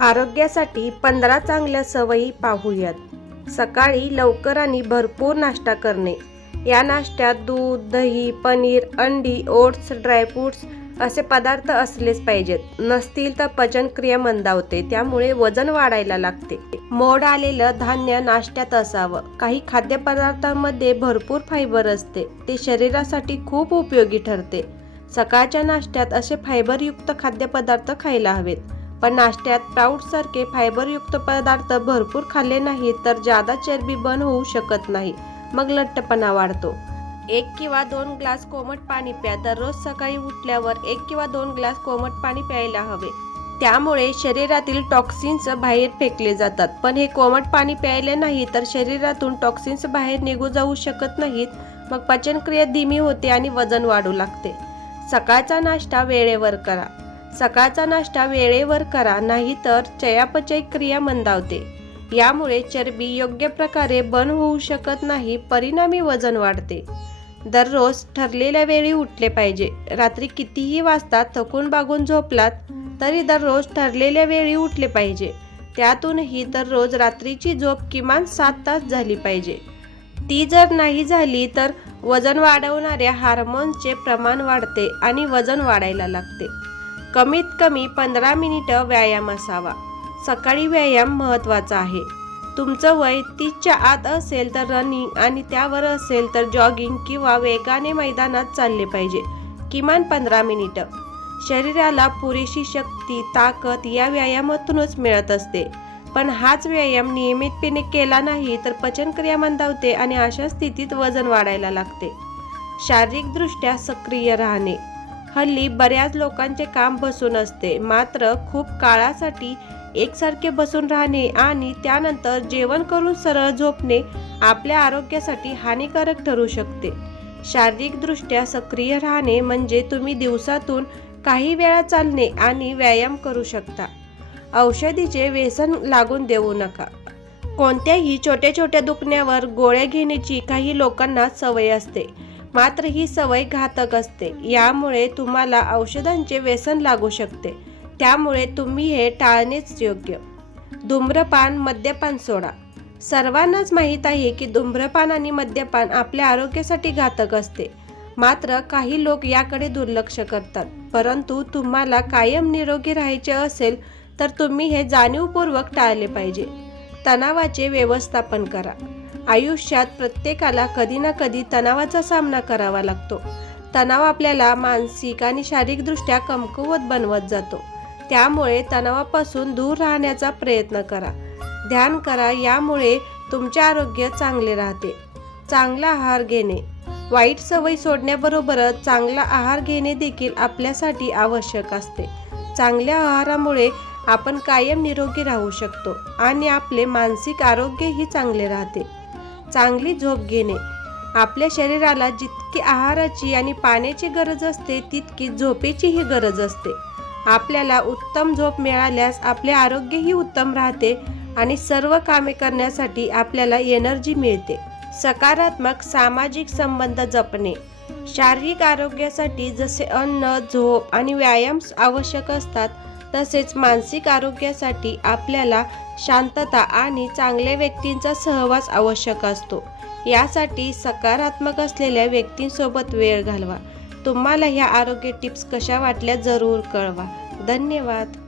आरोग्यासाठी पंधरा चांगल्या सवयी पाहूयात. सकाळी लवकर आणि भरपूर नाश्ता करणे. या नाश्त्यात दूध दही पनीर अंडी ओट्स ड्रायफ्रूट्स असे पदार्थ असलेच पाहिजेत. नसतील तर पचनक्रिया मंदावते त्यामुळे वजन वाढायला लागते. मोड आलेलं धान्य नाश्त्यात असावं. काही खाद्यपदार्थांमध्ये भरपूर फायबर असते. ते शरीरासाठी खूप उपयोगी ठरते. सकाळच्या नाश्त्यात असे फायबरयुक्त खाद्यपदार्थ खायला हवेत. पण नाश्त्यात प्राऊडसारखे फायबरयुक्त पदार्थ भरपूर खाल्ले नाही तर जादा चरबी बर्न होऊ शकत नाही. मग लठ्ठपणा वाढतो. एक किंवा दोन ग्लास कोमट पाणी प्या दररोज सकाळी उठल्यावर एक किंवा दोन ग्लास कोमट पाणी प्यायला हवे. त्यामुळे शरीरातील टॉक्सिन्स बाहेर फेकले जातात. पण हे कोमट पाणी प्यायले नाही तर शरीरातून टॉक्सिन्स बाहेर निघू जाऊ शकत नाहीत. मग पचनक्रिया धीमी होते आणि वजन वाढू लागते. सकाळचा नाश्ता वेळेवर करा. सकाळचा नाश्ता वेळेवर करा नाहीतर चयापचय क्रिया मंदावते. यामुळे चरबी योग्य प्रकारे बन होऊ शकत नाही परिणामी वजन वाढते. दररोज ठरलेल्या वेळी उठले पाहिजे. रात्री कितीही वाजता थकून बागून झोपलात तरी दररोज ठरलेल्या वेळी उठले पाहिजे. त्यातूनही दररोज रात्रीची झोप किमान सात तास झाली पाहिजे. ती जर नाही झाली तर वजन वाढवणाऱ्या हार्मोन्सचे प्रमाण वाढते आणि वजन वाढायला लागते. कमीत कमी पंधरा मिनिटं व्यायाम असावा. सकाळी व्यायाम महत्त्वाचा आहे. तुमचं वय तीसच्या आत असेल तर रनिंग आणि त्यावर असेल तर जॉगिंग किंवा वेगाने मैदानात चालले पाहिजे. किमान पंधरा मिनिटं. शरीराला पुरेशी शक्ती ताकद या व्यायामातूनच मिळत असते. पण हाच व्यायाम नियमितपणे केला नाही तर पचनक्रिया मंदावते आणि अशा स्थितीत वजन वाढायला लागते. शारीरिकदृष्ट्या सक्रिय राहणे. हल्ली बऱ्याच लोकांचे काम बसून असते. मात्र खूप काळासाठी एकसारखे बसून राहणे आणि त्यानंतर जेवण करून सरळ झोपणे आपल्या आरोग्यासाठी हानिकारक ठरू शकते. शारीरिकदृष्ट्या सक्रिय राहणे म्हणजे तुम्ही दिवसातून काही वेळा चालणे आणि व्यायाम करू शकता. औषधीचे व्यसन लागून देऊ नका. कोणत्याही छोट्या छोट्या दुखण्यावर गोळ्या घेण्याची काही लोकांना सवय असते. मात्र ही सवय घातक असते. यामुळे तुम्हाला औषधांचे व्यसन लागू शकते. त्यामुळे तुम्ही हे टाळणेच योग्य. धूम्रपान मद्यपान सोडा. सर्वांनाच माहीत आहे की धूम्रपान आणि मद्यपान आपल्या आरोग्यासाठी घातक असते. मात्र काही लोक याकडे दुर्लक्ष करतात. परंतु तुम्हाला कायम निरोगी राहायचे असेल तर तुम्ही हे जाणीवपूर्वक टाळले पाहिजे. तणावाचे व्यवस्थापन करा. आयुष्यात प्रत्येकाला कधी ना कधी तणावाचा सामना करावा लागतो. तणाव आपल्याला मानसिक आणि शारीरिकदृष्ट्या कमकुवत बनवत जातो. त्यामुळे तणावापासून दूर राहण्याचा प्रयत्न करा. ध्यान करा यामुळे तुमचे आरोग्य चांगले राहते. चांगला आहार घेणे. वाईट सवयी सोडण्याबरोबरच चांगला आहार घेणे देखील आपल्यासाठी आवश्यक असते. चांगल्या आहारामुळे आपण कायम निरोगी राहू शकतो आणि आपले मानसिक आरोग्यही चांगले राहते. चांगली झोप घेणे. आपल्या शरीराला जितकी आहाराची आणि पाण्याची गरज असते तितकी झोपेचीही गरज असते. आपल्याला उत्तम झोप मिळाल्यास आपले आरोग्यही उत्तम राहते आणि सर्व कामे करण्यासाठी आपल्याला एनर्जी मिळते. सकारात्मक सामाजिक संबंध जपणे. शारीरिक आरोग्यासाठी जसे अन्न झोप आणि व्यायाम आवश्यक असतात तसेच मानसिक आरोग्यासाठी आपल्याला शांतता आणि चांगल्या व्यक्तींचा सहवास आवश्यक असतो. यासाठी सकारात्मक असलेल्या व्यक्तींसोबत वेळ घालवा. तुम्हाला ह्या आरोग्य टिप्स कशा वाटल्या जरूर कळवा. धन्यवाद.